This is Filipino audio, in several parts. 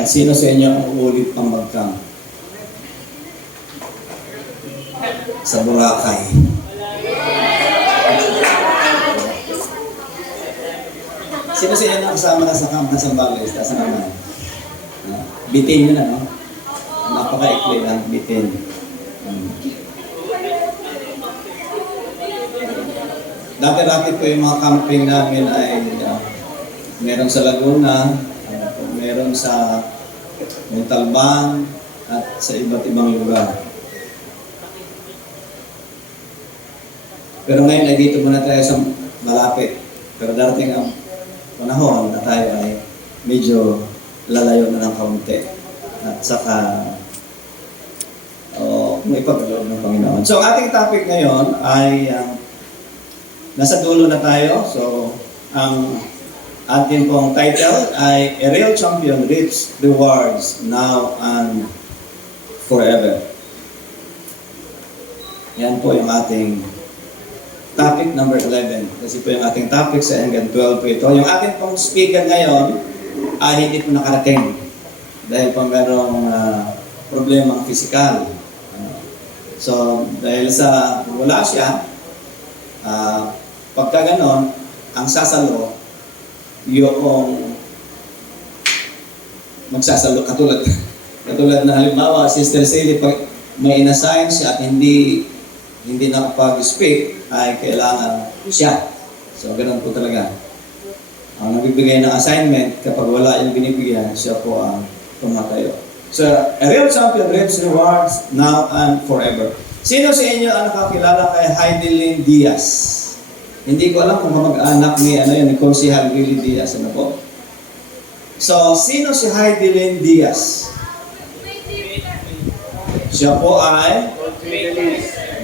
At sino sa inyo ang uulit pang mag-camp? Sa Boracay. Sino sa inyo nakasama na sa camp na Zambales? Taas na naman. Bitin yun, ano? Napaka-ikli lang, bitin. Dati-dati po yung mga camping namin ay meron sa Laguna, meron sa Montalban, at sa iba't ibang lugar. Pero ngayon ay dito muna tayo sa malapit. Pero darating ang panahon na tayo ay medyo lalayo na ng kaunti. At saka may ipagkaloob ng Panginoon. So, ang ating topic ngayon ay nasa dulo na tayo. So, ang ating pong title ay A Real Champion Reaps Rewards Now and Forever. Yan po yung ating topic number 11. Kasi po yung ating topic sa hanggang 12 po ito. Yung ating pong speaker ngayon ay hindi po nakarating. Dahil po merong problemang pisikal. So, dahil sa wala siya, pagka ganon, ang sasalo, yung magsasalo, katulad na halimbawa, Sister Sally, pag may inassign siya at hindi nakapag-speak, ay kailangan siya. So, ganun po talaga. Ang nagbibigay ng assignment, kapag wala yung binibigyan, siya po ang tumatayo. So, a real champion reaps rewards now and forever. Sino sa inyo ang nakakilala kay Heidelin Diaz? Hindi ko alam kung kamag-anak ni si Heidelin Diaz. Ano po? So, sino si Heidelin Diaz? Siya po ay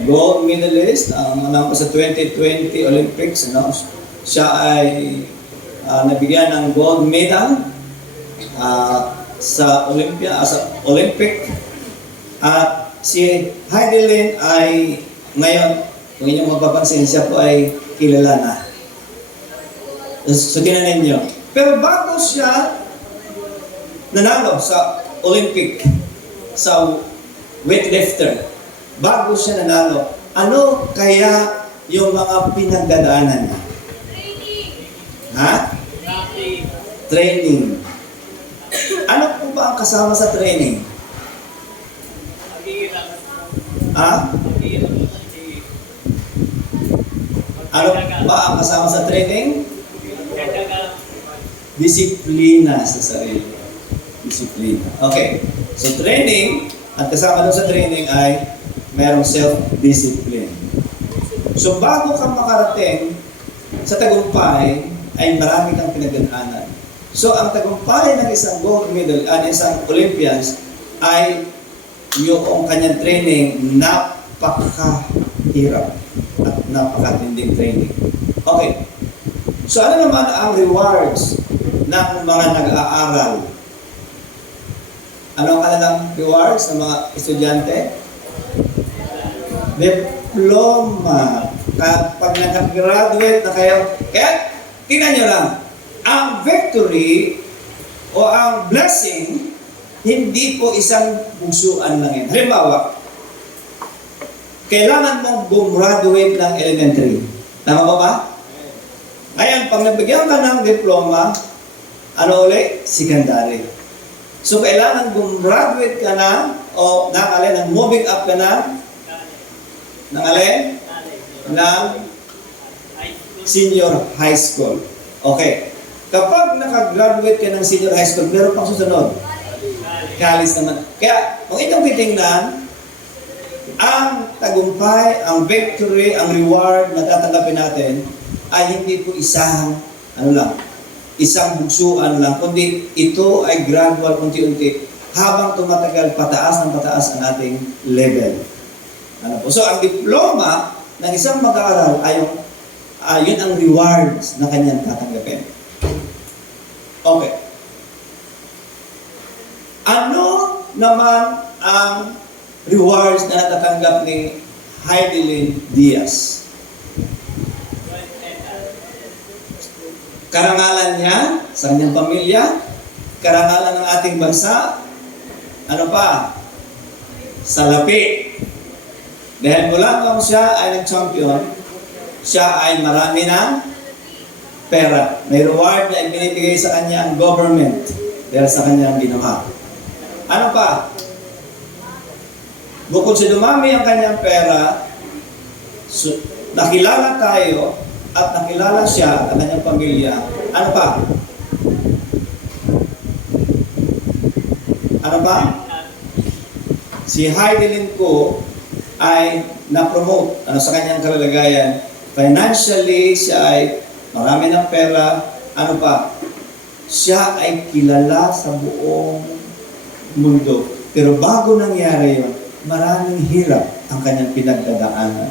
gold medalist. Ang alam ko sa 2020 Olympics. Siya ay nabigyan ng gold medal sa Olympic. At si Heidelin ay ngayon, kung inyong mapapansin, siya po ay kilala na. So, tinanin nyo. Pero bago siya nanalo sa Olympic, sa weightlifter, bago siya nanalo, ano kaya yung mga pinagdadaanan niya? Ha? Training. Ano po ba ang kasama sa training? Ha? Ano ba ang kasama sa training? Disiplina sa sarili. Disiplina. Okay. So training, at kasama doon sa training ay mayroong self-discipline. So bago ka makarating sa tagumpay, ay marami kang pinagdaanan. So, ang tagumpay ng isang gold medal, isang Olympians, ay yung kanyang training, napakahirap at napakatinding training. Okay. So, ano naman ang rewards ng mga nag-aaral? Ano ang kanilang rewards ng mga estudyante? Diploma. Kapag nag-graduate na kayo, kaya, tingnan nyo lang, ang victory o ang blessing, hindi po isang bugsuan lang yan. Halimbawa, kailangan mong gumraduate ng elementary. Tama ba ba? Ngayon, pag nabigyan ka ng diploma, ano ulit? Secondary. So, kailangan gumraduate ka na, o ng moving up ka na, ng alin? Ng senior high school. Okay. Kapag nakagraduate ka ng senior high school, meron pang susunod. College naman. Kaya, kung itong titingnan, ang tagumpay, ang victory, ang reward na tatanggapin natin, ay hindi po isang bugsuan lang, kundi ito ay gradual, unti-unti, habang tumatagal, pataas ng pataas ang ating level. So, ang diploma ng isang mag-aaral ay yun ang rewards na kanyang tatanggapin. Okay. Ano naman ang rewards na natatanggap ni Heidelin Diaz? karangalan niya sa kanyang pamilya, karangalan ng ating bansa, ano pa? Salapi. Dahil mula nung siya ay nag-champion, siya ay marami ng pera. May reward na ibinibigay sa kanya ang government dahil sa kanyang ginawa. Ano pa? Bukod sa dumami ang kanyang pera, nakilala tayo at nakilala siya at ang kanyang pamilya. Ano pa? Ano pa? Si Heidelin ko ay na-promote sa kanyang kalagayan. Financially, siya ay marami ng pera. Ano pa? Siya ay kilala sa buong mundo. Pero bago nangyari yun, maraming hirap ang kanyang pinagdadaanan.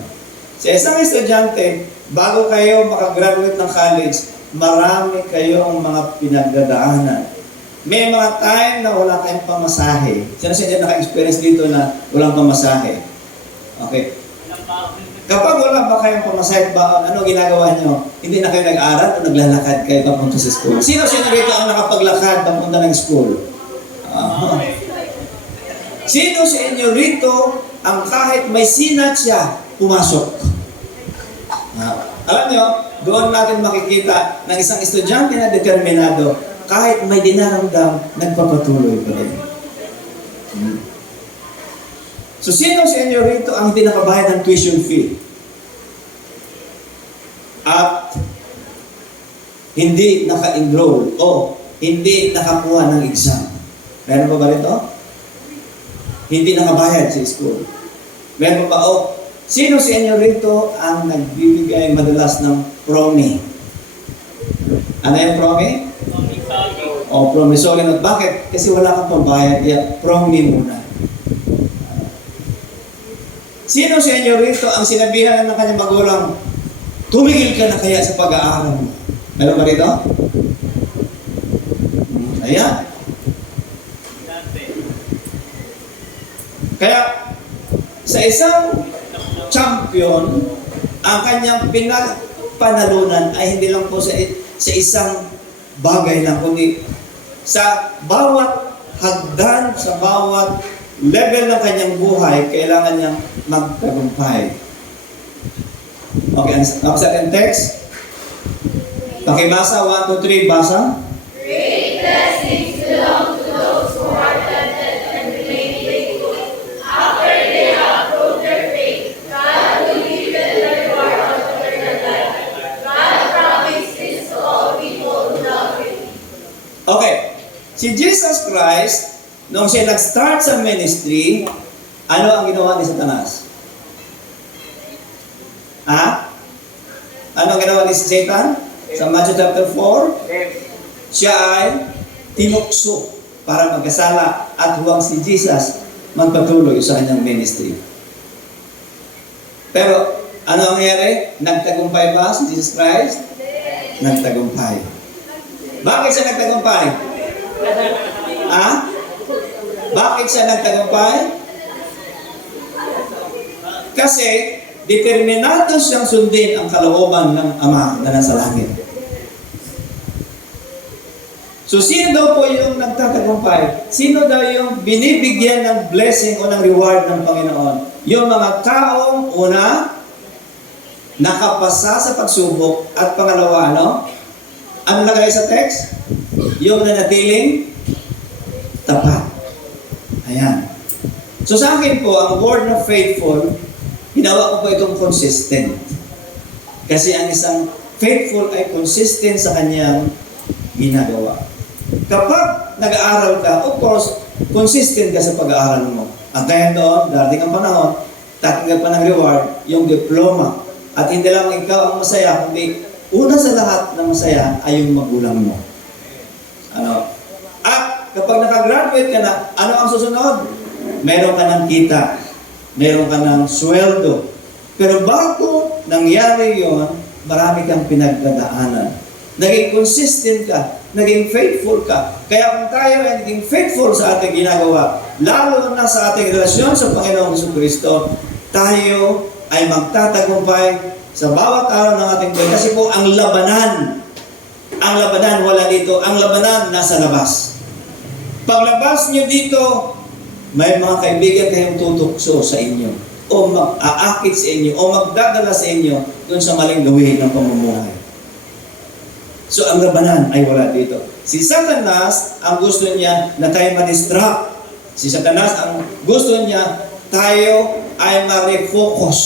Sa isang estudyante, bago kayo makagraduate ng college, marami kayong mga pinagdadaanan. May mga time na wala kayong pamasahe. Sino sa inyo naka-experience dito na walang pamasahe? Okay. Kapag wala ba kayong pamasahe, ano ginagawa nyo? Hindi na kayo nag-aral o naglalakad kayo papunta sa school? Sino rito ang nakapaglakad papunta ng school? Sino sa inyo rito ang kahit may sinat siya, pumasok? Alam nyo, doon natin makikita ng isang estudyante na determinado, kahit may dinaramdam, nagpapatuloy pa rin. So, sino sa inyo rito ang hindi nakabayad ng tuition fee? At hindi naka-enroll o hindi nakakuha ng exam? Meron ba rito? Hindi nakabayad sa school. Meron ba? Sino sa inyo rito ang nagbibigay madalas ng promi? Ano yung promi? Promissory note. Bakit? Kasi wala kang pambayad. Promi muna. Sino sa inyo rito ang sinabihan ng kanyang magulang, tumigil ka na kaya sa pag-aaral mo? Meron ba rito? Ayan. Kaya, sa isang champion, ang kanyang pinagpanalunan ay hindi lang po sa isang bagay lang, kundi sa bawat hagdan, sa bawat level ng kanyang buhay, kailangan niyang magtagumpay. Okay, ang second text. Pakibasa, 1, 2, 3, basa. Great blessings belong to those who are tempted and remain faithful. After they have proved their faith, God will give them the reward of eternal life. God promised this to all people who love Him. Okay, si Jesus Christ, nung siya nag-start sa ministry, ano ang ginawa ni Satanas? Ano ang ginawa ni Satan? Sa Matthew chapter 4, siya ay tinukso para magkasala at huwag si Jesus magpatuloy sa kanyang ministry. Pero, ano ang nangyari? Nagtagumpay ba si Jesus Christ? Nagtagumpay. Bakit siya nagtagumpay? Bakit siya nagtagumpay? Kasi, determinado siyang sundin ang kalooban ng Ama na nasa langit. So, sino daw po yung nagtatagumpay? Sino daw yung binibigyan ng blessing o ng reward ng Panginoon? Yung mga taong una, nakapasa sa pagsubok, at pangalawa, ano nakalagay sa text? Yung nanatiling tapat. Ayan. So sa akin po, ang word na faithful, hinawa ko po itong consistent. Kasi ang isang faithful ay consistent sa kanyang ginagawa. Kapag nag-aaral ka, of course, consistent ka sa pag-aaral mo. At dahil doon, darating ang panahon, tatanggap pa ng reward, yung diploma. At hindi lang ikaw ang masaya, kundi una sa lahat na masaya ay yung magulang mo. At kapag nakagraduate ka na, ano ang susunod? Meron ka ng kita. Meron ka ng sweldo. Pero bago nangyari yon, marami kang pinagdadaanan. Naging consistent ka. Naging faithful ka. Kaya kung tayo ay naging faithful sa ating ginagawa, lalo na sa ating relasyon sa Panginoong Jesucristo, tayo ay magtatagumpay sa bawat araw ng ating buhay. Kasi po, ang Ang labanan wala dito. Ang labanan nasa labas. Paglabas nyo dito, may mga kaibigan kayong tutukso sa inyo o mag-aakit sa inyo o magdadala sa inyo dun sa maling gawin ng pamumuhay. So ang labanan ay wala dito. Si Satanas, ang gusto niya na tayo ma-distract. Si Satanas, ang gusto niya tayo ay ma-refocus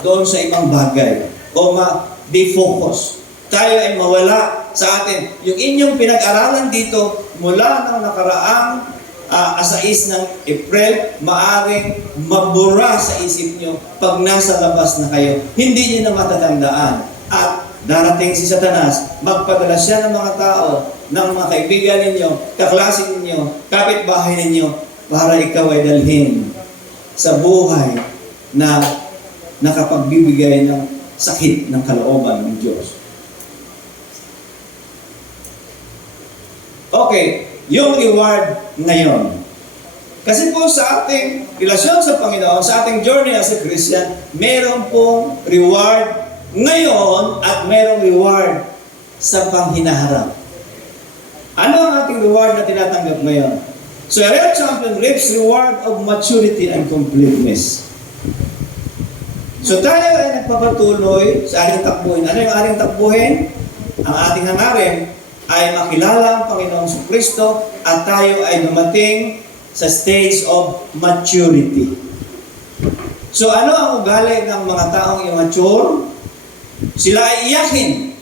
doon sa ibang bagay o ma-defocus. Tayo ay mawala sa atin. Yung inyong pinag-aralan dito mula ng nakaraang 6 ng April, maaring mabura sa isip nyo pag nasa labas na kayo. Hindi nyo na matatandaan. At darating si Satanas, magpadala siya ng mga tao, ng mga kaibigan ninyo, kaklase ninyo, kapitbahay ninyo, para ikaw ay dalhin sa buhay na nakapagbibigay ng sakit ng kalooban ng Diyos. Okay, yung reward ngayon. Kasi po sa ating relasyon sa Panginoon, sa ating journey as a Christian, meron pong reward ngayon at merong reward sa panghinaharap. Ano ang ating reward na tinatanggap ngayon? So, a real champion reaps reward of maturity and completeness. So, tayo ay nagpapatuloy sa ating takbuhin. Ano yung ating takbuhin? Ang ating hangarin ay makilala ang Panginoong Kristo at tayo ay dumating sa stage of maturity. So, ano ang ugali ng mga taong immature? Sila ay iyakin.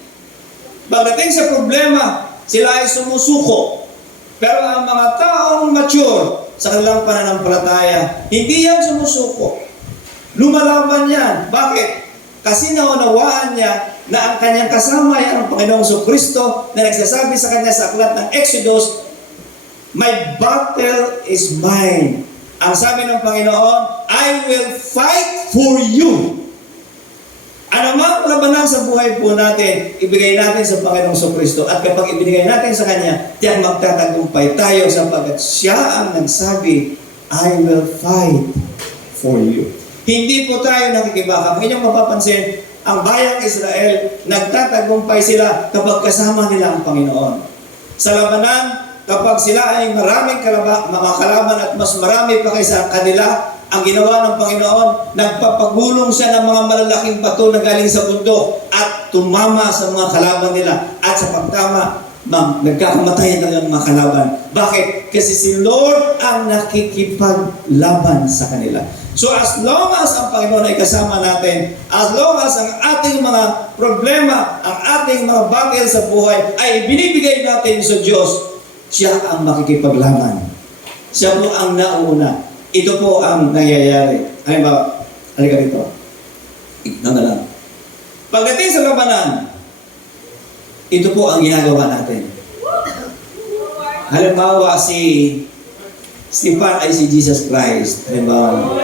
Pagdating sa problema, sila ay sumusuko. Pero ang mga taong mature sa kanilang pananampalataya, hindi yan sumusuko. Lumalaban yan. Bakit? Kasi naunawaan niya na ang kanyang kasama ay ang Panginoong Kristo na nagsasabi sa kanya sa aklat ng Exodus, "My battle is mine." Ang sabi ng Panginoon, "I will fight for you." Anumang labanan sa buhay po natin, ibigay natin sa Panginoong Kristo. At kapag ibigay natin sa Kanya, tiyak magtatagumpay tayo sapagkat Siya ang nagsabi, "I will fight for you." Hindi po tayo nakikibaka. Kung inyong mapapansin, ang bayang Israel, nagtatagumpay sila kapag kasama nila ang Panginoon. Sa labanan, kapag sila ay maraming mga kalaban at mas marami pa kaysa kanila, ang ginawa ng Panginoon, nagpapagulong siya ng mga malalaking bato na galing sa bundok at tumama sa mga kalaban nila. At sa pagtama, nagkakamatay ng mga kalaban. Bakit? Kasi si Lord ang nakikipaglaban sa kanila. So as long as ang Panginoon ay kasama natin, as long as ang ating mga problema, ang ating mga battle sa buhay ay binibigay natin sa Diyos, Siya ang makikipaglaban. Siya po ang nauna. Ito po ang nangyayari. Halimbawa, halika rito. Tignan na lang. Pagdating sa labanan, ito po ang ginagawa natin. Halimbawa, si Stephen ay si Jesus Christ. Halimbawa.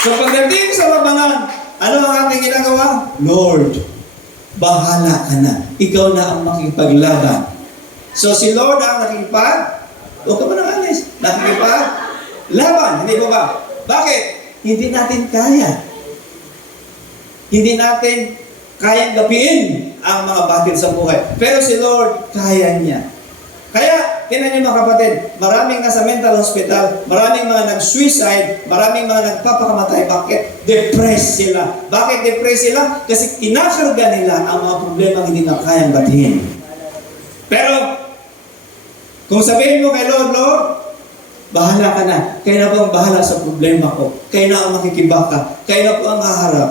So pagdating sa labanan, ano ang ating ginagawa? Lord, bahala ka na. Ikaw na ang makikipaglaban. So si Lord ang huwag ka ba nang alis? Laban, hindi ba ba? Bakit? Hindi natin kaya. Hindi natin kayang gapiin ang mga battle sa buhay. Pero si Lord, kaya niya. Kaya, tinan niyo mga kapatid, maraming nasa mental hospital, maraming mga nag-suicide, maraming mga nagpapakamatay. Bakit? Depressed sila. Bakit depressed sila? Kasi kinakarga nila ang mga problema hindi na kayang batiin. Pero, kung sabihin mo kay Lord, Lord, bahala ka na. Kaya na po ang bahala sa problema ko. Kaya na ang makikibaka. Kaya na po ang haharap.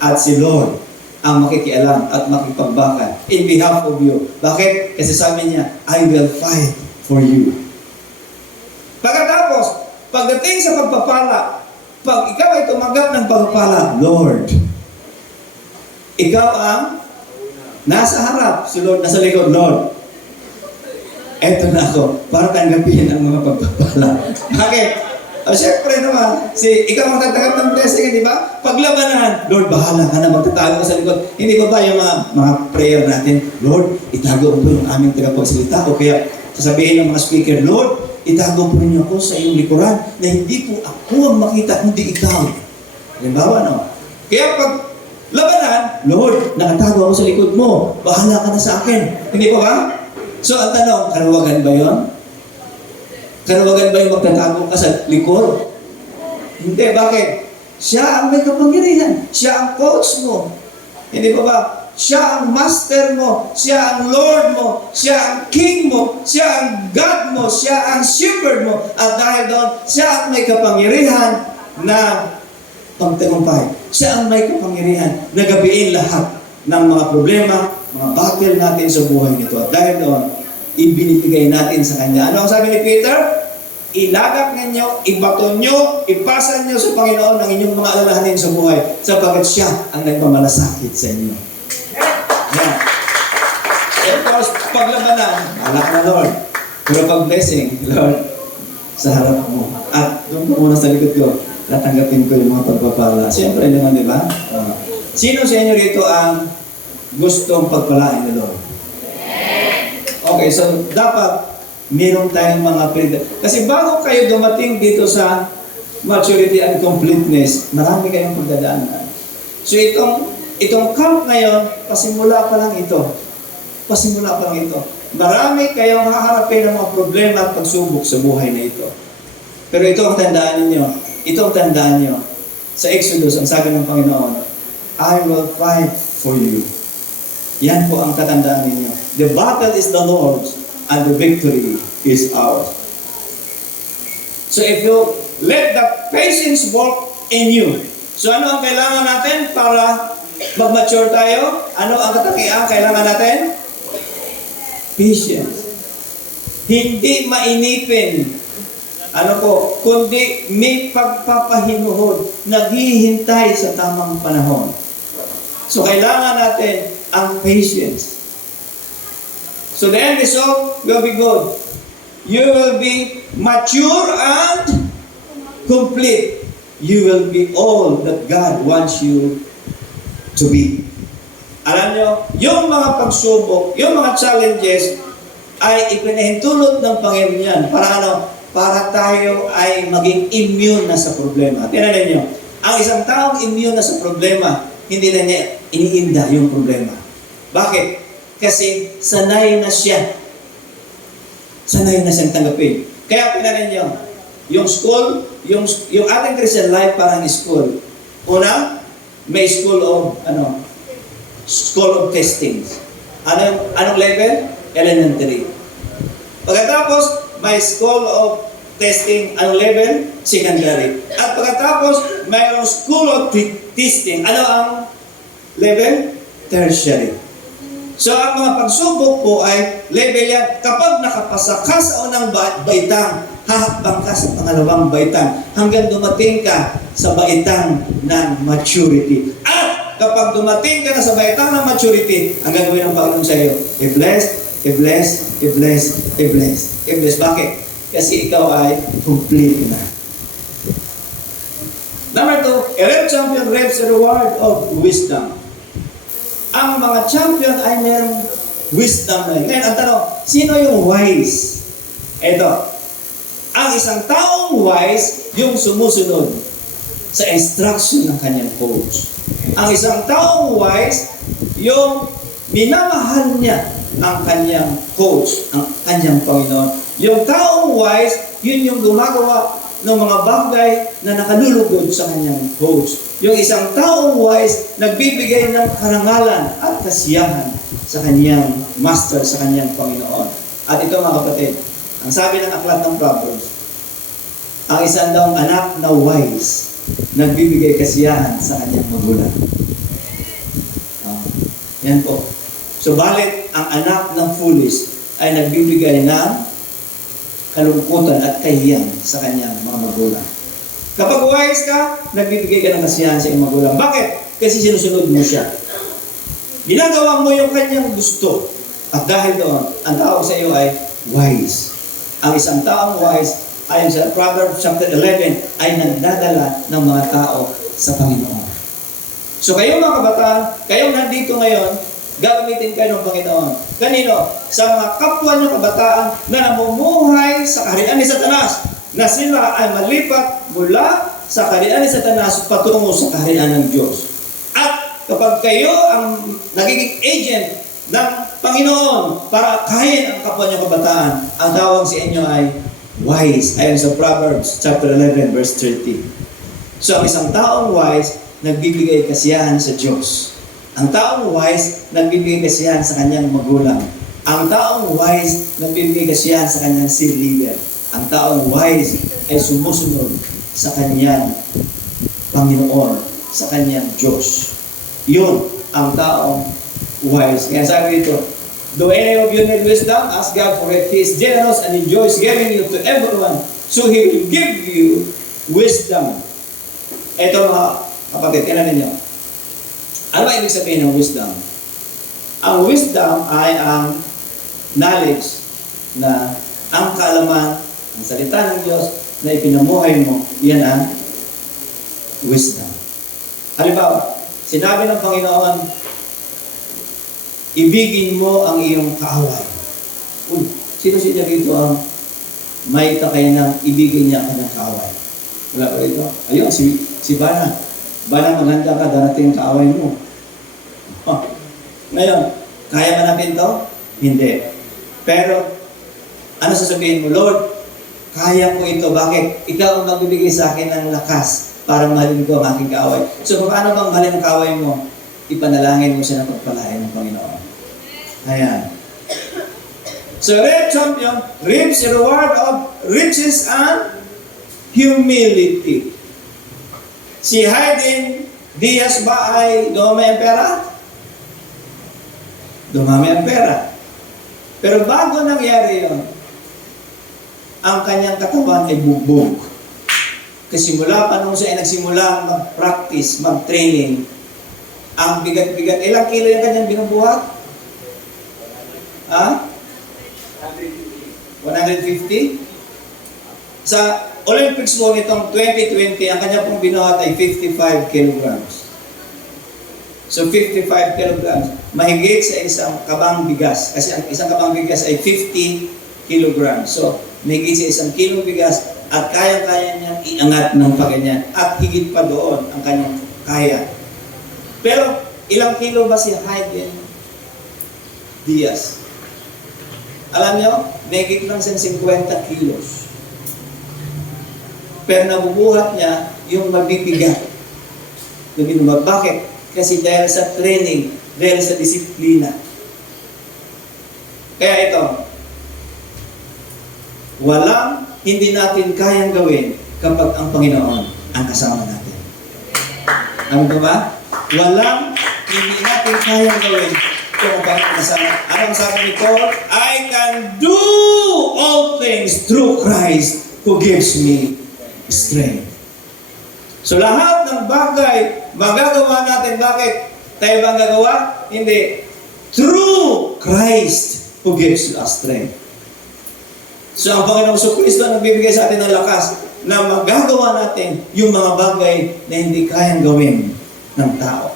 At si Lord ang makikialam at makipagbaka in behalf of you. Bakit? Kasi sabi niya, I will fight for you. Pagkatapos, pagdating sa pagpapala, pag ikaw ay tumanggap ng pagpapala, Lord, ikaw ang nasa harap. Si Lord nasa likod, Lord, eto na ako, para tanggapin ang mga pagpapala. Bakit? Siyempre naman, ikaw ang tatanggap ng blessing, di ba? Paglabanan, Lord, bahala ka na, magtatago ka sa likod. Hindi ba ba yung mga prayer natin, Lord, itago po yung aming tagapagsalita. O kaya, sasabihin ng mga speaker, Lord, itago po niyo ako sa iyong likuran na hindi po ako ang makita, hindi ikaw. Halimbawa, no? Kaya pag Labanan, Lord, nakatago ako sa likod mo. Bahala ka na sa akin. Hindi pa ba? So, ang tanong, karawagan ba yon? Karawagan ba yung magtatago ka sa likod? Hindi, bakit? Siya ang may kapangyarihan. Siya ang coach mo. Hindi pa ba? Siya ang master mo. Siya ang Lord mo. Siya ang king mo. Siya ang God mo. Siya ang shepherd mo. At dahil doon, siya ang may kapangyarihan na pagtagumpay. Siya ang may kapangyarihan na gabiin lahat ng mga problema, mga battle natin sa buhay nito. At dahil doon, ibinibigay natin sa Kanya. Ano ang sabi ni Peter? Ilagak ninyo, ibato nyo, ipasa nyo sa Panginoon ang inyong mga alalahanin sa buhay sapagkat siya ang nagmamalasakit sa inyo. Yan. Siyempre, paglabanan, alak na Lord. Pero pag-blessing, Lord, sa harap mo. At doon ko muna sa likod ko, natanggapin ko yung mga pagpapala. Siyempre naman, di ba? Sino sa inyo rito ang gustong pagpalain ni Lord? Okay, so dapat meron tayong mga kasi bago kayo dumating dito sa maturity and completeness, marami kayong pagdadaanan. So itong camp ngayon, pasimula pa lang ito. Pasimula pa lang ito. Marami kayong haharapin ng mga problema at pagsubok sa buhay na ito. Pero ito ang tandaan ninyo. Ito ang tandaan nyo. Sa Exodus, ang sabi ng Panginoon, I will fight for you. Yan po ang tatandaan ninyo. The battle is the Lord's and the victory is ours. So if you let the patience work in you. So ano ang kailangan natin para mag-mature tayo? Ano ang katakiang kailangan natin? Patience. Hindi mainipin. Ano po? Kundi may pagpapahinuhod, naghihintay sa tamang panahon. So kailangan natin ang patience. So the end result will be good. You will be mature and complete. You will be all that God wants you to be. Alam nyo, yung mga pagsubok, yung mga challenges, ay ipinahintulot ng Panginoon yan. Para ano? Para tayo ay maging immune na sa problema. Tingnan ninyo, ang isang taong immune na sa problema, hindi na niya iniinda yung problema. Bakit? Kasi sanay na siya. Sanay na siyang tanggapin. Kaya tingnan ninyo, yung school, yung ating Christian life parang school. Una, may school of testings. Anong level? Elementary. Pagkatapos, may school of testing, anong level? Secondary. At pagkatapos, mayroong school of testing. Ano ang level? Tertiary. So, ang mga pagsubok po ay level yan. Kapag nakapasa ka sa unang baitang, hahakbang ka sa pangalawang baitang hanggang dumating ka sa baitang ng maturity. At kapag dumating ka na sa baitang ng maturity, ang gagawin ng Panginoon sa iyo, i-bless, i-bless, i-bless, i-bless. I-bless. Bakit? Kasi ikaw ay complete na. Number 2, a real champion reaps the reward of wisdom. Ang mga champion ay mayroong wisdom na. Ngayon, ang tanong, sino yung wise? Ito, ang isang taong wise, yung sumusunod sa instruction ng kanyang coach. Ang isang taong wise, yung minamahal niya ang kanyang coach, ang kanyang Panginoon. Yung taong wise, yun yung gumagawa ng mga bagay na nakalulugod sa kanyang coach. Yung isang taong wise, nagbibigay ng karangalan at kasiyahan sa kanyang master, sa kanyang Panginoon. At ito mga kapatid, ang sabi ng aklat ng Proverbs, ang isang daong anak na wise, nagbibigay kasiyahan sa kanyang magulang. Yan po. So, balit ang anak ng foolish ay nagbibigay ng kalungkutan at kahiyan sa kanyang mga magulang. Kapag wise ka, nagbibigay ka ng kasiyahan sa iyong magulang. Bakit? Kasi sinusunod mo siya. Ginagawa mo yung kanyang gusto. At dahil doon, ang tawag sa iyo ay wise. Ang isang taong wise, ayon sa Proverbs chapter 11, ay nagdadala ng mga tao sa Panginoon. So kayo mga kabataan, kayong nandito ngayon, gagamitin kayo ng Panginoon. Kanino? Sa mga kapwa nyo kabataan na namumuhay sa kaharian ni Satanas, na sila ay malipat mula sa kaharian ni Satanas patungo sa kaharian ng Diyos. At kapag kayo ang nagiging agent ng Panginoon para kain ang kapwa niyo kabataan, ang tawag sa inyo ay wise. Ayon sa Proverbs chapter 11 verse 30. So ang isang taong wise, nagbibigay kasiyahan sa Diyos. Ang taong wise, nagbibigay kasiyahan sa kanyang magulang. Ang taong wise, nagbibigay kasiyahan sa kanyang seal leader. Ang taong wise ay sumusunod sa kanyang Panginoon, sa kanyang Diyos. Yun ang taong wise. Kaya sabi dito, do any of you need wisdom? Ask God for it. He is generous and enjoys giving you to everyone. So He will give you wisdom. Ito mga kapatid, tinan ninyo. Ano ba ibig sabihin ng wisdom? Ang wisdom ay ang knowledge na ang kaalaman, ang salita ng Diyos na ipinamuhay mo, yan ang wisdom. Halimbawa, sinabi ng Panginoon, ibigin mo ang iyong kaaway. Sino siya dito ang may takay na ibigin niya ang kanyang kaaway? Wala pa rito? Ayun, si Bana. Bana, maganda ka, darating ang kaaway mo. Ngayon, kaya ba natin to? Hindi. Pero, ano sasabihin mo? Lord, kaya ko ito. Bakit? Ikaw ang magbibigay sa akin ng lakas para mahalin ko ang aking kaaway. So, paano bang mahalin ang kaaway mo? Ipanalangin mo siya ng pagpalain ng Panginoon. Ayan. So, real champion reaps the reward of riches and humility. Si Hayden Diaz ba ay dumami ang pera? Dumami ang pera. Pero bago nangyari yun, ang kanyang katawan ay bugbog. Kasi mula pa nung siya ay nagsimula mag-practice, mag-training, ang bigat-bigat, ilang kilo yung kanyang binubuhat? Ha? 150? Sa Olympics po nitong 2020, ang kanya pong binuhat ay 55 kilograms. So 55 kilograms, mahigit sa isang kabang bigas. Kasi ang isang kabang bigas ay 50 kilograms. So, mahigit sa isang kilong bigas at kaya-kaya niyang iangat ng paganyan. At higit pa doon ang kanyang kaya. Pero, ilang kilo ba si Hayden Diaz? Alam niyo, mahigit lang siyang 50 kilos. Pero nabubuhat niya yung mabibigat. Bakit? Kasi dahil sa training, dahil sa disiplina. Kaya ito, hindi natin kayang gawin kapag ang Panginoon ang kasama natin. Ano ba? Hindi natin kayang gawin kapag kasama. Anong sabi ni Paul? I can do all things through Christ who gives me strength. So lahat ng bagay, magagawa natin. Bakit? Tayo bang gagawa? Hindi. Through Christ who gives us strength. So ang Panginoong Kristo ang nagbibigay sa atin ng lakas na magagawa natin yung mga bagay na hindi kayang gawin ng tao.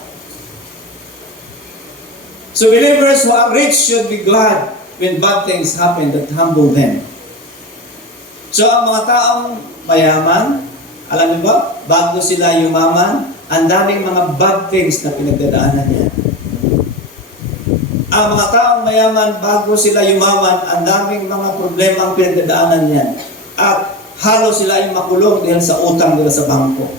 So believers who are rich should be glad when bad things happen that humble them. So ang mga taong mayaman, alam niyo ba, bago sila yumaman, ang daming mga bad things na pinagdadaanan niya. Ang mga taong mayaman, bago sila yumaman, ang daming mga problema ang pinagdadaanan niya. At halos sila ay makulong dahil sa utang nila sa bangko.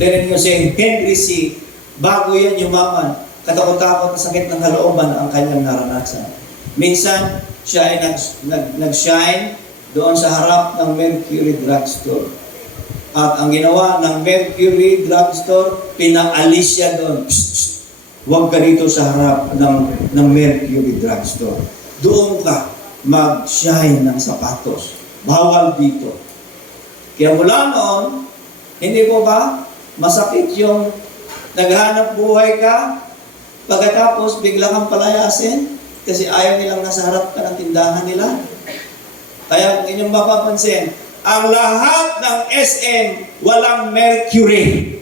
Tignan niyo si Henry C. Bago yan yumaman, katakot-takot na sakit ng kalooban ang kanyang naranasan. Minsan, siya ay nag-shine doon sa harap ng Mercury Drugstore. At ang ginawa ng Mercury Drugstore, pinaalis siya doon. Huwag ka dito sa harap ng Mercury Drugstore. Doon ka mag-shine ng sapatos. Bawal dito. Kaya mula noon, hindi po ba masakit yung naghanap buhay ka, pagkatapos bigla kang palayasin kasi ayaw nilang nasa harap ka ng tindahan nila? Kaya kung inyong mapapansin, ang lahat ng SM walang mercury.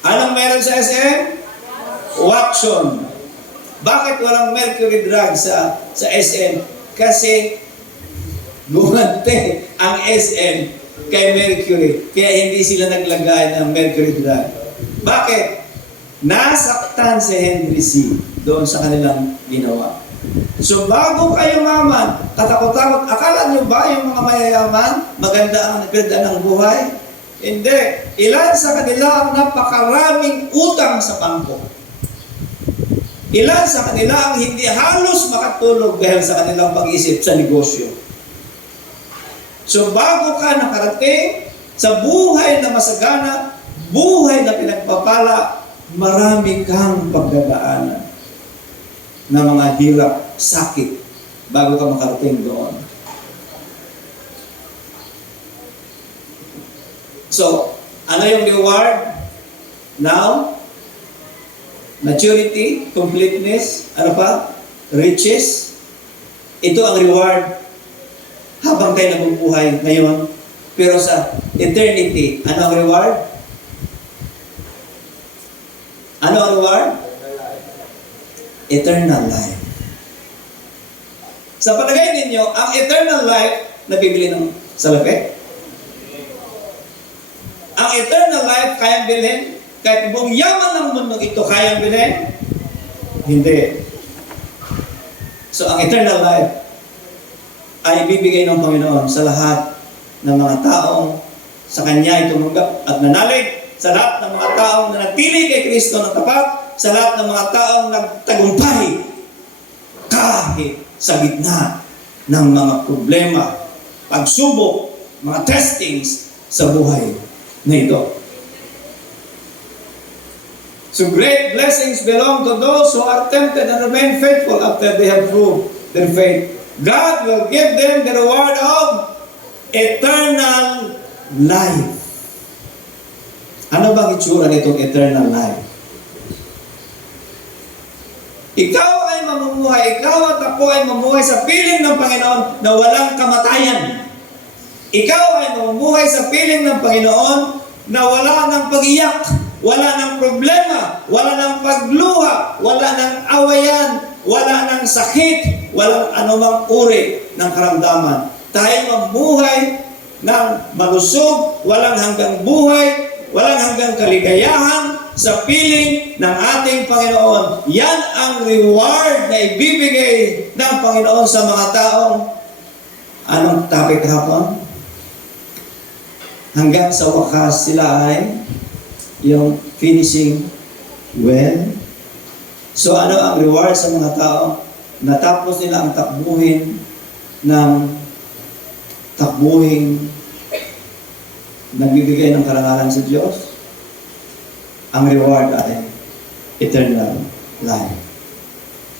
Anong meron sa SM? Watson. Bakit walang mercury drug sa SM? Kasi gumante ang SM kay mercury. Kaya hindi sila naglagay ng mercury drug. Bakit? Nasaktan si Henry C. doon sa kanilang ginawa. So bago kayo maman, katakot-takot, akala nyo ba yung mga mayayaman, maganda ang ganda ng buhay? Hindi. Ilan sa kanila ang napakaraming utang sa bangko. Ilan sa kanila ang hindi halos makatulog dahil sa kanilang pag-isip sa negosyo. So bago ka nakarating sa buhay na masagana, buhay na pinagpapala, marami kang pagdadaanan na mga hirap, sakit, bago ka makarating doon. So, ano yung reward? Now, maturity, completeness, ano pa? Riches. Ito ang reward habang tayo nabubuhay ngayon. Pero sa eternity, ano ang reward? Ano ang reward? Eternal life. Sa palagay ninyo, ang eternal life nabibili ng salapi? Ang eternal life kayang bilhin? Kahit buong yaman ng mundo ito kayang bilhin? Hindi. So, ang eternal life ay ibibigay ng Panginoon sa lahat ng mga taong sa Kanya tumanggap at nanalig, sa lahat ng mga taong nanatili kay Kristo ng tapat, sa lahat ng mga taong nagtagumpay kahit sa gitna ng mga problema, pagsubok, mga testings sa buhay na ito. So great blessings belong to those who are tempted and remain faithful after they have proved their faith. God will give them the reward of eternal life. Ano bang itsura nitong eternal life? Ikaw ay mamumuhay, ikaw at ako ay mamumuhay sa piling ng Panginoon na walang kamatayan. Ikaw ay mamumuhay sa piling ng Panginoon na wala ng pag-iyak, wala ng problema, wala ng pagluha, wala ng awayan, wala ng sakit, walang anumang uri ng karamdaman. Tayo mamuhay ng malusog, walang hanggang buhay, walang hanggang kaligayahan sa piling ng ating Panginoon. Yan ang reward na ibibigay ng Panginoon sa mga taong anong topic hapon? Hanggang sa wakas sila ay yung finishing well. So ano ang reward sa mga tao? Natapos nila ang takbuhin nagbibigay ng karangalan sa Diyos. Ang reward ay eternal life.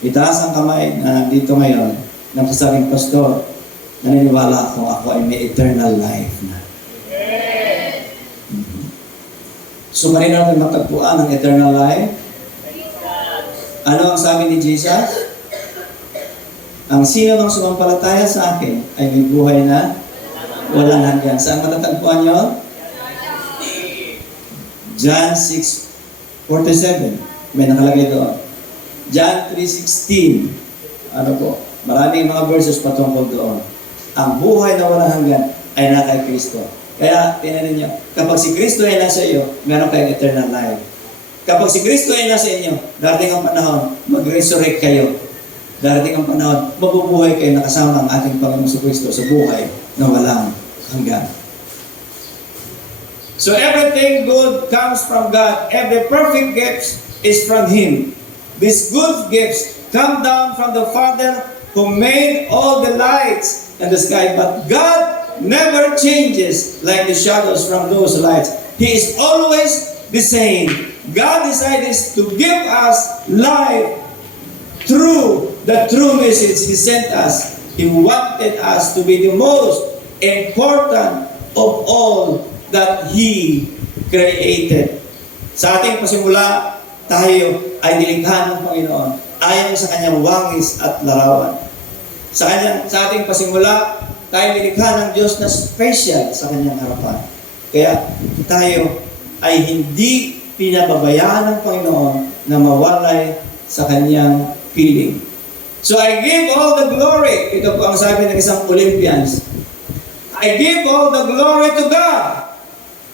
Itaas ang kamay na dito ngayon ng kasabing pastor, naniniwala ako ay may eternal life na. So, marin natin matagpuan ang eternal life. Ano ang sabi ni Jesus? Ang sino mang sumampalataya sa akin ay may buhay na walang hanggan. Saan matatagpuan nyo? John 6:47. May nakalagay doon. John 3:16. Ano po? Maraming mga verses patungkol doon. Ang buhay na walang hanggan ay na kay Kristo. Kaya, tinanin niyo, kapag si Kristo ay nasa iyo, meron kayong eternal life. Kapag si Kristo ay nasa inyo, darating ang panahon, mag-resurrect kayo. Darating ang panahon, mabubuhay kayo nakasama ang ating Panginoon sa Kristo sa buhay na walang hanggan. So everything good comes from God. Every perfect gift is from Him. These good gifts come down from the Father who made all the lights in the sky. But God never changes like the shadows from those lights. He is always the same. God decided to give us life through the true message He sent us. He wanted us to be the most important of all that He created. Sa ating pasimula, tayo ay nilikha ng Panginoon ayon sa Kanyang wangis at larawan. Sa ating pasimula, tayo nilikha ng Diyos na special sa Kanyang harapan. Kaya tayo ay hindi pinababayaan ng Panginoon na mawalay sa Kanyang piling. So I give all the glory. Ito po ang sabi ng isang Olympians. I give all the glory to God.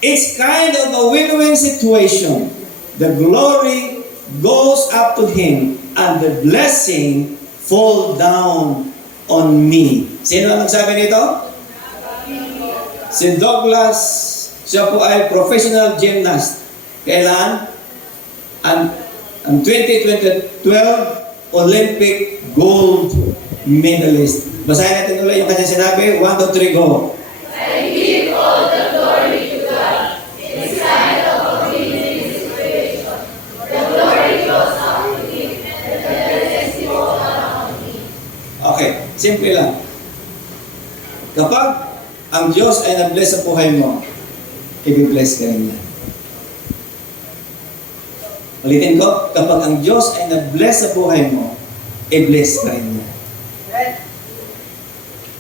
It's kind of a win-win situation. the glory goes up to Him, and the blessing fall down on me. Sino ang nagsabi nito? Si Douglas, siya po ay professional gymnast. Kailan? Ang 2012 Olympic gold medalist. Basahin natin ulit yung kanyang sinabi. 1, 2, 3, go. I give all the glory to God. In spite of obedience situation, the glory goes up to Him, and the blessings fall down on me. Okay, simple lang. Kapag ang Diyos ay nag-bless sa buhay mo, i-bless ka rin niya. Ulitin ko, kapag ang Diyos ay nag-bless sa buhay mo, i-bless ka rin niya.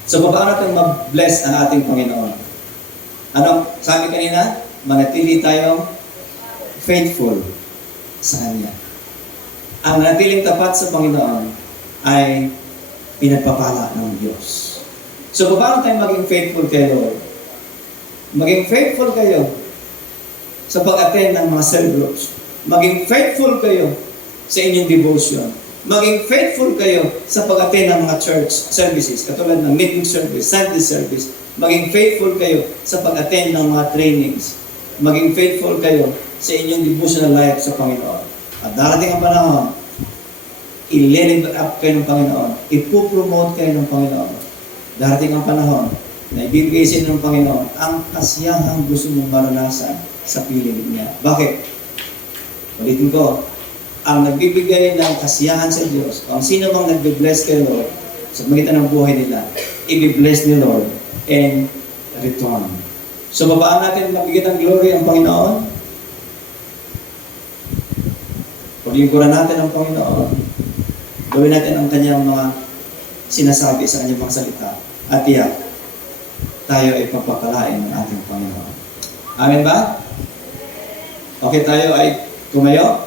So, paano natin mag-bless ang ating Panginoon? Anong sabi kanina? Manatili tayong faithful sa Kanya. Ang manatiling tapat sa Panginoon ay pinagpapala ng Diyos. So, paano tayo maging faithful kay Lord? Maging faithful kayo sa pag-attend ng mga cell groups. Maging faithful kayo sa inyong devotion. Maging faithful kayo sa pag-attend ng mga church services, katulad ng meeting service, Sunday service. Maging faithful kayo sa pag-attend ng mga trainings. Maging faithful kayo sa inyong devotional life sa Panginoon. At darating ang panahon, i-level up kayo ng Panginoon. Ipopromote kayo ng Panginoon. Darating ang panahon na ibibigay sa inyo ng Panginoon ang kasiyahang gusto mong maranasan sa piling niya. Bakit? Ulitin ko, ang nagbibigay ng kasiyahan sa Diyos, kung sino mang nagbe-bless kay Lord, sa magitan ng buhay nila, i-bless ni Lord and return. So, babaan natin mabigyan ng glory ang Panginoon. Paglingkuran natin ang Panginoon. Gawin natin ang kanyang mga sinasabi sa kanyang mga salita. At tiyak, tayo ay pagpapalain ng ating Panginoon. Amen ba? Okay, tayo ay tumayo.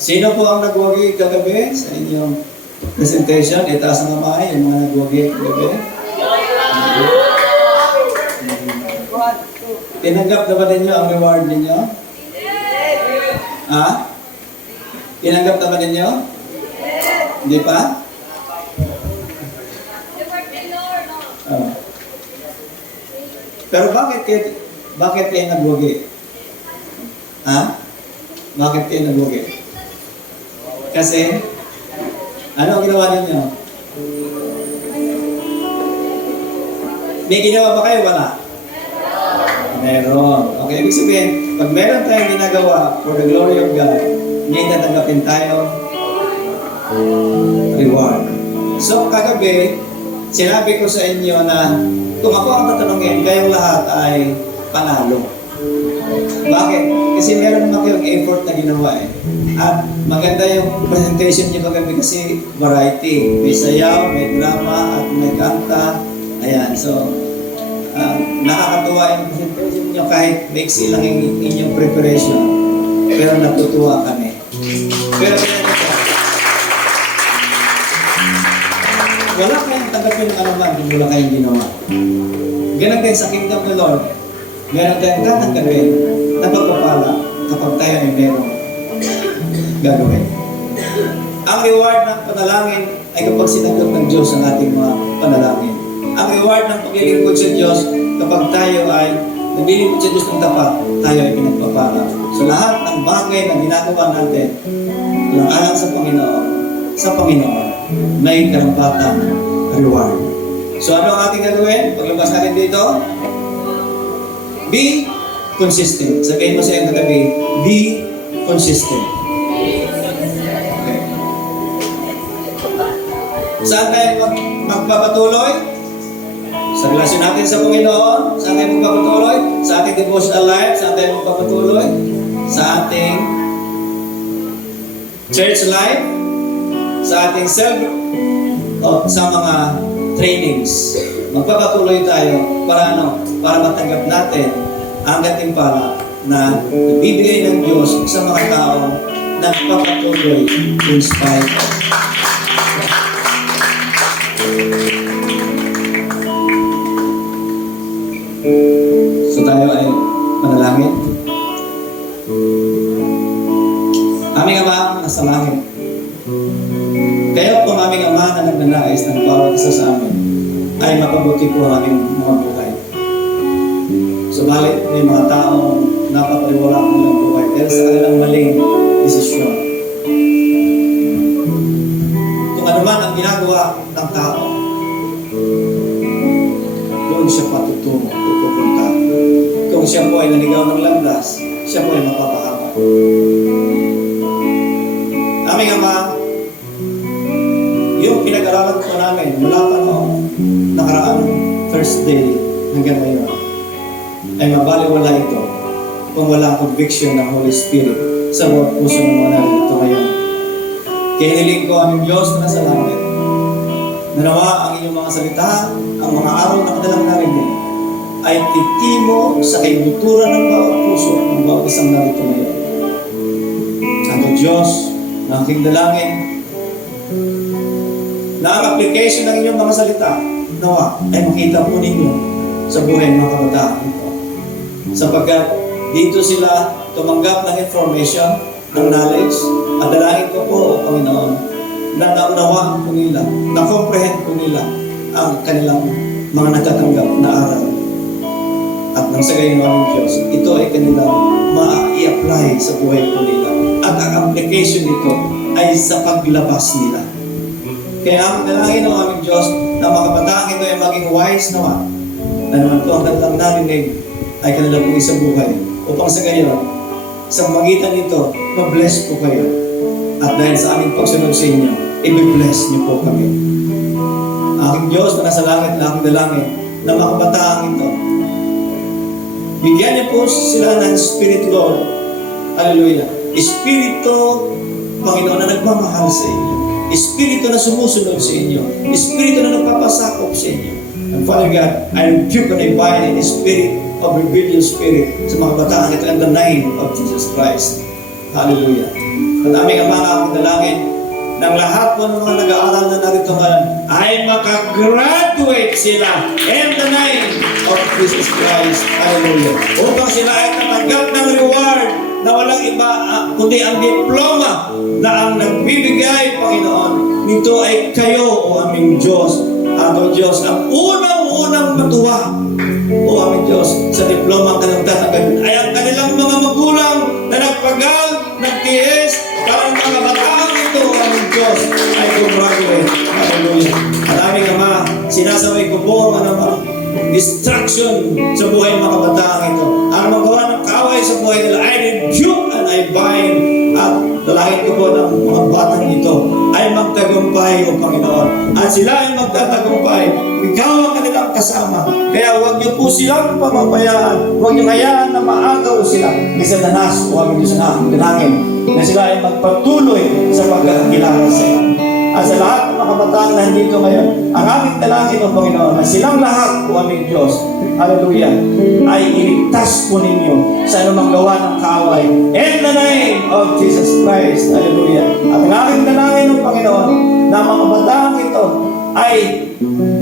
Sino po ang nagwagi kagabi sa inyong presentation? Itaas ang kamay, yung mga nagwagi kagabi. Tinanggap na ba ninyo ang reward ninyo? Ha? Tinanggap na ba ninyo? Hindi pa? Pero bakit kayo nagwagi? Ha? Bakit kayo nagwagi? Kasi, ano ang ginawa ninyo? May ginawa ba kayo? Wala? Meron. Okay, ibig sabihin, pag meron tayong ginagawa for the glory of God, may tatanggapin tayo reward. So, kagabi, sinabi ko sa inyo na kung ako ang tatanungin, kayong lahat ay panalo. Bakit? Kasi meron naman kayong effort na ginawa eh. At maganda yung presentation niyo kagabi kasi variety. May sayaw, may drama, at may kanta. Ayan, so nakakatuwa yung presentation niyo kahit maiksi lang yung inyong preparation. Pero natutuwa kami. Pero wala kayong tanggapin ng anuman kung wala kayong ginawa. Ganun din sa kingdom ng Lord. Meron tayong tatanggapin na pagpapala kapag tayo ay meron gagawin. Ang reward ng panalangin ay kapag sinagap ng Diyos ang ating mga panalangin. Ang reward ng paglilingkod sa Diyos kapag tayo ay naglilingkod sa Diyos ng tapat, tayo ay pinagpapala. So lahat ng bagay na ginagawa natin ng alang sa Panginoon, may karampatang reward. So ano ang ating gagawin? Paglabas natin dito, be consistent. Sabihin mo sa iyong kagabi, be consistent. Okay. Saan tayo magpapatuloy? Sa relasyon natin sa Panginoon. Saan tayo magpapatuloy? Sa ating devotional life. Saan tayo magpapatuloy? Sa ating church life. Sa ating sa mga trainings. Magpapatuloy tayo para ano? Para matanggap natin ang gantimpala na ibibigay ng Diyos sa mga tao nagpapatuloy in spite of. So tayo ay manalangin. Aming Ama nasa langit, kayo po aming Ama na nagnanais ng bawat isa sa amin ay mapabuti po ang aming mga buhay. Subalit may mga taong napapaliwala ang kanilang buhay dahil sa kanilang maling desisyon. Kung ano man ang ginagawa ng tao, doon siya patutungo, pupunta. Kung siya po ay naligaw ng landas, siya po ay mapapahama. Aming Ama, yung pinag-aralan po namin mula pa noong nakaraang Thursday hanggang ngayon, ay mabaliwala ito kung wala ang conviction ng Holy Spirit sa bawat puso ng mga narito ngayon. Kaya hiniling ko aming Diyos na nasa langit, nanawa ang inyong mga salita, ang mga araw na kadalang narinig, ay titimo sa kaibuturan ng bawat puso ng bawat isang narito ngayon. Santo Diyos, na aking dalangin, na ang application ng inyong mga salita, nawa, ay makita po ninyo sa buhay ng mga kabataan ito. Sapagkat dito sila tumanggap ng information, ng knowledge, at dalangin ko po, Panginoon, na naunawaan po nila, na-comprehend po nila ang kanilang mga natatanggap na aral. At nang sa gayon ng Diyos, ito ay kanilang ma-i-apply sa buhay po nila. At ang application nito ay sa paglabas nila. Kaya ang dalangin ng aming Diyos na mga kabataan ito ay maging wise naman, na naman po ang kanilang narinig ay kanila po sa buhay. Upang sa gayon, sa magitan nito, ma-bless po kayo. At dahil sa aming pagsunod sa inyo, i-bless niyo po kami. Aking Diyos na nasa langit na aking dalangin na mga kabataan ito, bigyan niyo po sila ng Spirit, Lord. Hallelujah. Espiritu, Panginoon, na nagmamahal sa inyo. Espiritu na sumusunod sa inyo. Espiritu na nagpapasakop sa inyo. And Father God, I rebuke and I bind any spirit of rebellious spirit sa mga bataan ito in the name of Jesus Christ. Hallelujah. At aming Ama na aming dalangin ng lahat po ng mga nag-aaral na narito ngayon ay makagraduate sila in the name of Jesus Christ. Hallelujah. Upang sila ay tatanggap ng reward na walang iba kundi ang diploma na ang nagbibigay, Panginoon. Nito ay kayo, O aming Diyos. Ato Diyos, ang unang-unang matuwa, O aming Diyos, sa diploma ang kanilang tatanggapin ay ang kanilang mga magulang na nagpagal, nagtiis, para ang mga bataang ito, O aming Diyos, ay gumraduate. Hallelujah. At aming Ama, sinasabay ko po ang anumang distraction sa buhay ng mga bataang ito. Ang magawa ng kaaway sa buhay nila, I rebuke and I bind. At dalangin ko po ng mga batang ito ay magtagumpay, O Panginoon. At sila ay magtatagumpay. Ikaw ang kanilang kasama. Kaya huwag niyo po silang pamamayaan. Huwag niyo hayaan na maagaw sila ni Satanas, O aming Diyos na dalangin, na sila ay magpatuloy sa pagkakilala sa iyo. At sa lahat ng mga kabataan na nandito ngayon, ang aming dalangin, O Panginoon, na silang lahat, O aming Diyos, hallelujah, ay iligtas po ninyo sa anumang gawa ng kaaway. In the name of Jesus Christ, hallelujah. At ang aming dalangin, O Panginoon, na mga kabataan ito ay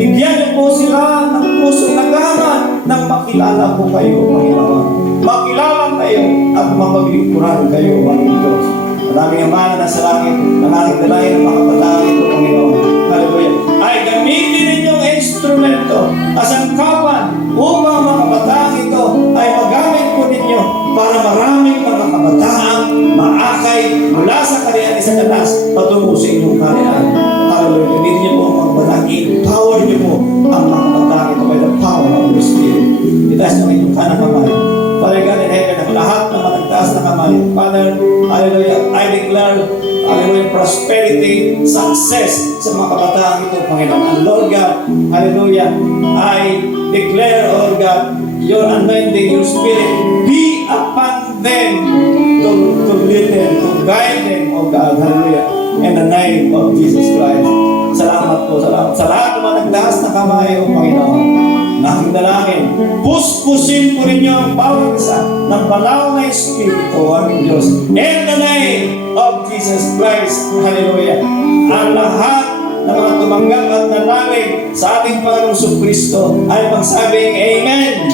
bigyan niyo po sila ng pusong naghahanap nang makilala po kayo, Panginoon. Makilala kayo at mapaglingkuran kayo, aming Diyos. Maraming Ama na nasa langit, ang aking dalangin ng mga kabataan ito, Panginoon. Hallelujah. Ay gamitin ninyong instrumento, kasangkapan, upang mga kabataan ito ay magamit po ninyo para maraming mga kabataan maakay mula sa karyan ni Satanas patungo sa inyong karyan. Hallelujah. Gamitin niyo po ang mga kabataan. I-empower niyo po ang mga kabataan ito by the power of the Spirit. Itaas ng inyong kanang kamay. Father God in heaven, ang lahat ng matagtaas na kamay. Father, hallelujah, I declare, hallelujah, prosperity, success sa mga kabataan ito, Panginoon. And Lord God, hallelujah, I declare, Lord God, your anointing, your spirit, be upon them to lead them, to guide them, O God, hallelujah, in the name of Jesus Christ. Salamat po, salamat. Sa lahat ng matagtaas na kamay, O Panginoon, na aking dalangin, puspusin po ninyo ang bawat isa ng banal na Espiritu ang Diyos. In the name of Jesus Christ. Hallelujah. Ang lahat ng mga tumanggap at nanawig sa ating Panginoong Kristo ay magsabing Amen.